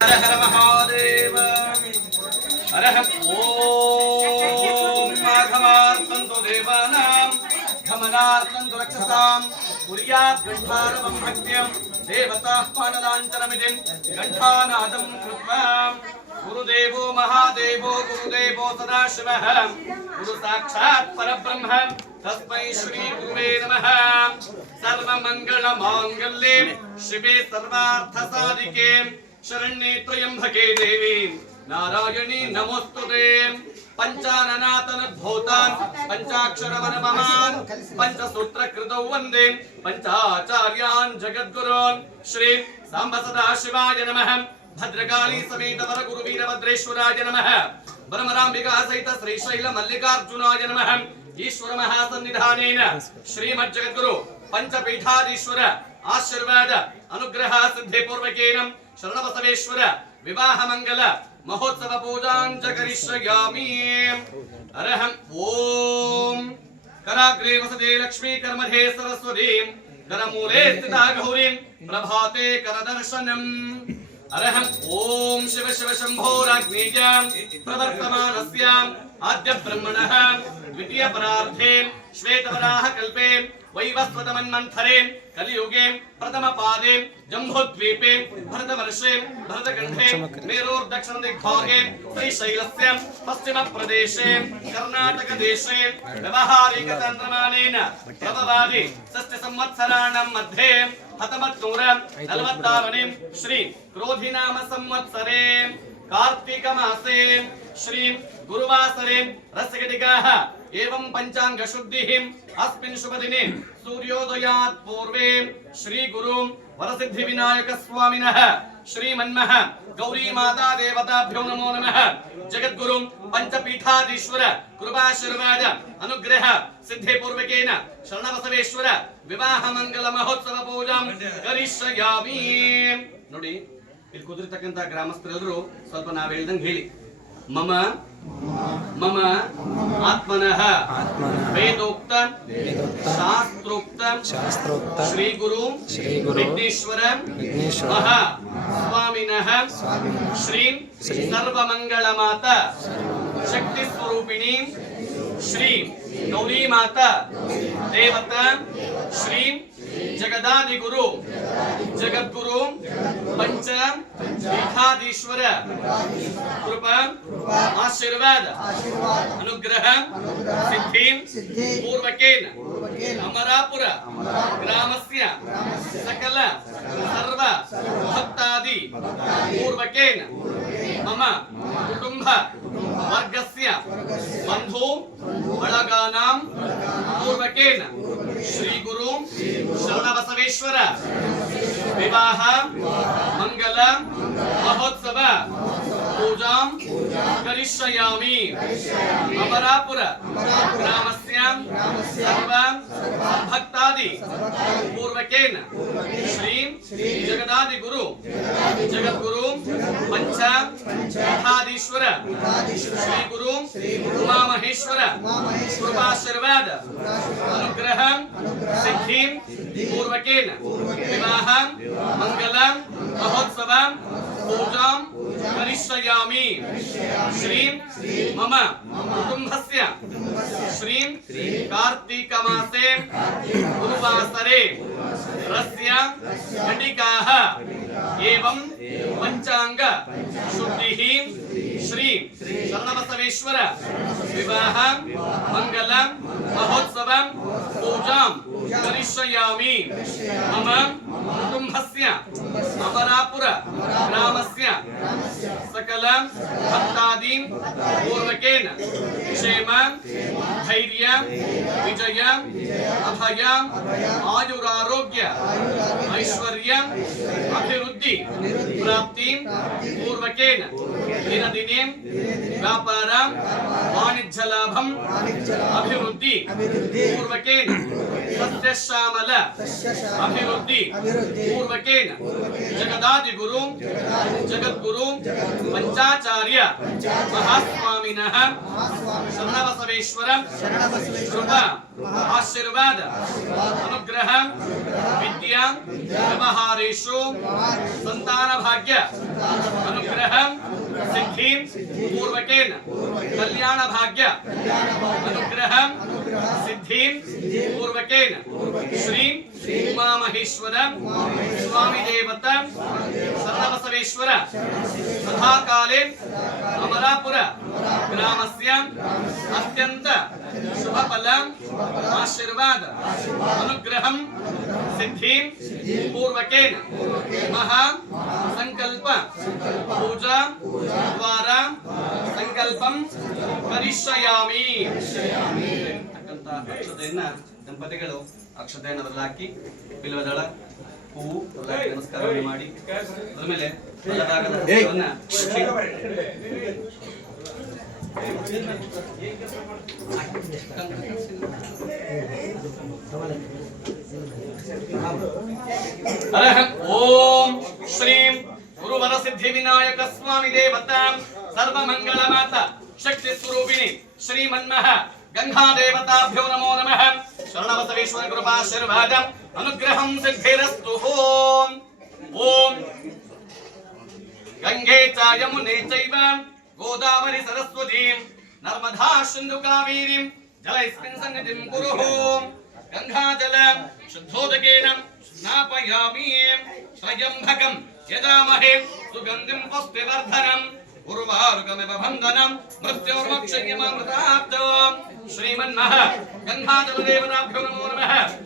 హర హర మహాదేవ హర ఓం మాఘవార్థంతో దేవానాం గమనార్థంతో రక్షసాం కుర్యాత్ గంఠారవం భక్త్యం దేవతాః పానలాంతరమిదిం గంఠానాదం కృత్వా గురుదేవో మహాదేవో గురుదేవో సదాశివః గురు సాక్షాత్ పరబ్రహ్మ తస్మై శ్రీ గురువే నమః సర్వమంగళ మాంగళ్యే శివే సర్వార్థ సాధికే शरण्ये त्र्यम्बके देवी। नारायणी नमोस्तुते पञ्चाननातनद्भूतान् पञ्चाक्षरवनमहान् पञ्चसूत्रकृतौ वंदे। पञ्चाचार्यान् जगद्गुरोन्, श्री साम्ब सदाशिवाय नमः। भद्रकाली समेत वरगुरुवीरभद्रेश्वराय नमः। ब्रह्मराम्बिका सहित श्रीशैल मल्लिकार्जुनाय नमः। ईश्वर महासन्निधानेन श्रीमज्जगद्गुरु, पञ्चपीठाधीश्वर, आशीर्वाद अनुग्रह सिद्धिपूर्वकेन शरणबसवेश्वर विवाह मंगल महोत्सव पूजां च करिष्यामि। अरहं, ओम। कराग्रे वसते लक्ष्मी कर्मधे सरस्वतीं, करमूले गौरीं प्रभाते करदर्शनम् अरहं, ओम। शिव शिव आद्य ब्रह्मणः द्वितीय परार्थे श्वेतवराह कल्पे वैवस्वतमन्मन्थरे कलियुगे प्रथम पादे जम्बोद्वीपे, भरतवर्षे भरतखण्डे मेरोर्दक्षिण दिग्भागे श्रीशैलस्य पश्चिम प्रदेशे कर्णाटक देशे व्यवहारिकतन्त्रमानेन प्रभवादि संवत्सराणां मध्ये हतमत्नूर नलवत्तावने, श्री क्रोधिनाम संवत्सरे కార్తీక మాసే శ్రీం గురువాసరే రసఘటికాః ఏవం పంచాంగ శుద్ధిః అస్మిన్ శుభదినే సూర్యోదయాత్ పూర్వే శ్రీ గురుం వరసిద్ధి వినాయక స్వామినః శ్రీమన్మః గౌరీ మాతా దేవతాభ్యో నమో నమః జగద్గురుం పంచపీఠాధీశ్వర కృపాశీర్వాద అనుగ్రహ సిద్ధి పూర్వకేన శరణబసవేశ్వర వివాహ మంగళ మహోత్సవ పూజాం కరిష్యామి ನೋಡಿ ಇಲ್ಲಿ ಕುದುರಿತಕ್ಕಂತ ಗ್ರಾಮಸ್ಥರೆಲ್ಲರೂ ಸ್ವಲ್ಪ ನಾವ್ ಹೇಳ್ದಂಗೆ ಹೇಳಿ. ಮಮ ಮಮ ಆತ್ಮನಃ. ವೇದೋಕ್ತ ಶಾಸ್ತ್ರೋಕ್ತ. ಶಾಸ್ತ್ರೋಕ್ತ. ಶ್ರೀ ಗುರು ಶ್ರೀ ಗುರು ವಿಘ್ನೇಶ್ವರ. ವಿಘ್ನೇಶ್ವರ ಸ್ವಾಮಿನಃ. ಶ್ರೀ ಸರ್ವಮಂಗಳ ಮಾತ ಶಕ್ತಿ ಸ್ವರೂಪಿಣಿ ಶ್ರೀ ಗೌರಿ ಮಾತ ದೇವತ. ಶ್ರೀ ಜಗದಾದಿ ಗುರು ಜಗದ್ಗುರು. ಪೀಠಾಧೀಶ್ವರ ಕೃಪಾ ಆಶೀರ್ವಾದ ಅನುಗ್ರಹ ಸಿದ್ಧಿ ಪೂರ್ವಕೇನ ಅಮರಾಪುರ ಗ್ರಾಮಸ್ಯ ಸಕಲ ಸರ್ವ ಭಕ್ತಾದಿ ಪೂರ್ವಕೇನ ಮಮ ಕುಟುಂಬ ವರ್ಗಸ್ಯ ಬಂಧು ಬಳಗಾನಾಂ ಪೂರ್ವಕೇನ ಶ್ರೀ ಗುರು ಶರಣಬಸವೇಶ್ವರ ವಿವಾಹ ಮಂಗಲ महोत्सव। पूजा करिष्यामि। अमरापुर ग्रामस्य भक्तादि पूर्वकेन श्रीं जगदादि गुरु जगद्गुरु, पञ्च श्री गुरु उमा महेश्वर कृपाशीर्वाद, अनुग्रह सिद्धिं पूर्वकेन। विवाहं, मङ्गलं महोत्सवं पूजां करिष्यामि। श्रीं मम कुटुम्बस्य। श्रीं कार्तीकमासे गुरुवासरे रस्य घटिकाः। एवं पञ्चाङ्ग शुद्धिः। श्री शरणबसवेश्वर विवाह मंगल महोत्सव पूजा करिष्यामि मम कुटुम्बस्य अमरापुर ग्रामस्य, सकल भक्तादीं पूर्वकेन क्षेम, धैर्य, विजय, अभय, आयुरारोग्य, ऐश्वर्य, अभिवृद्धि प्राप्ति पूर्वकेन दिन दिने व्यापार वाणिज्य लाभम अभिवृद्धि पूर्वकेन सत्य श्यामल अभिवृद्धि पूर्वकेन जगदादि गुरु जगद्गुरु पंचाचार्य महास्वामिनः शरणबसवेश्वर कृपा आशीर्वाद अनुग्रह विद्या व्यवहारेषु संतान भाग्य अनुग्रहं सिद्धिं पूर्वकेन। कल्याण भाग्य अनुग्रह सिद्धिं पूर्वकेन। श्री उमा महेश्वर स्वामी देवता ಸರ್ವೇಶ್ವರ ಸದಾಕಾಲೇ ಅಮರಾಪುರ ಗ್ರಾಮಸ್ಯ ಅತ್ಯಂತ ಶುಭ ಫಲ ಆಶೀರ್ವಾದ. ಅನುಗ್ರಹಂ. ಸಿದ್ಧಿಂ. ಪೂರ್ವಕೇನ. ಮಹಾ ಸಂಕಲ್ಪ. ಪೂಜಾ. ದ್ವಾರ. ಸಂಕಲ್ಪಂ. ಕರಿಷ್ಯಾಮಿ ಅಕ್ಷತೆಯನ್ನ ದಂಪತಿಗಳು ಅಕ್ಷತೆಯನ್ನು ಬದಲಾಕಿ, ಬಿಲ್ವದಳ ಹೂವು ಬದಲಾಗಿ ನಮಸ್ಕಾರವನ್ನು ಮಾಡಿ ಅದ್ರ ಮೇಲೆ ಬಲಭಾಗದ ಹಸ್ತವನ್ನ ಅರಹ ಓಂ ಶ್ರೀಂ ಗುರುವರ ಸಿದ್ಧಿ ವಿನಾಯಕ ಸ್ವಾಮಿ ದೇವತಾಂ ಸರ್ವ ಮಂಗಳ ಮಾತ ಶಕ್ತಿ ಸ್ವರೂಪಿಣಿ ಶ್ರೀಮನ್ಮಃ ಗಂಗಾ ದೇವತಾಭ್ಯೋ ನಮೋ ನಮಃ ಶರಣಬಸವೇಶ್ವರ ಕೃಪಾಶೀರ್ವಾದಂ ಅನುಗ್ರಹಂ अनुग्रह सिद्धिस्तु ॐ ॐ गङ्गे च यमुने गोदावरी सरस्वती नर्मदा सिंधु कावेरी जलैस्मिन् सन्निधिं कुरुः गङ्गाजलं शुद्धोदकेन स्नापयामि त्र्यम्बकं यजामहे। सुगन्धिं पुष्टिवर्धनम् उर्वारुकमिव बन्धनं मृत्योर्वक्षयमामृतात् श्रीमन्नः गङ्गाजलदेवताभ्यो नमो नमः।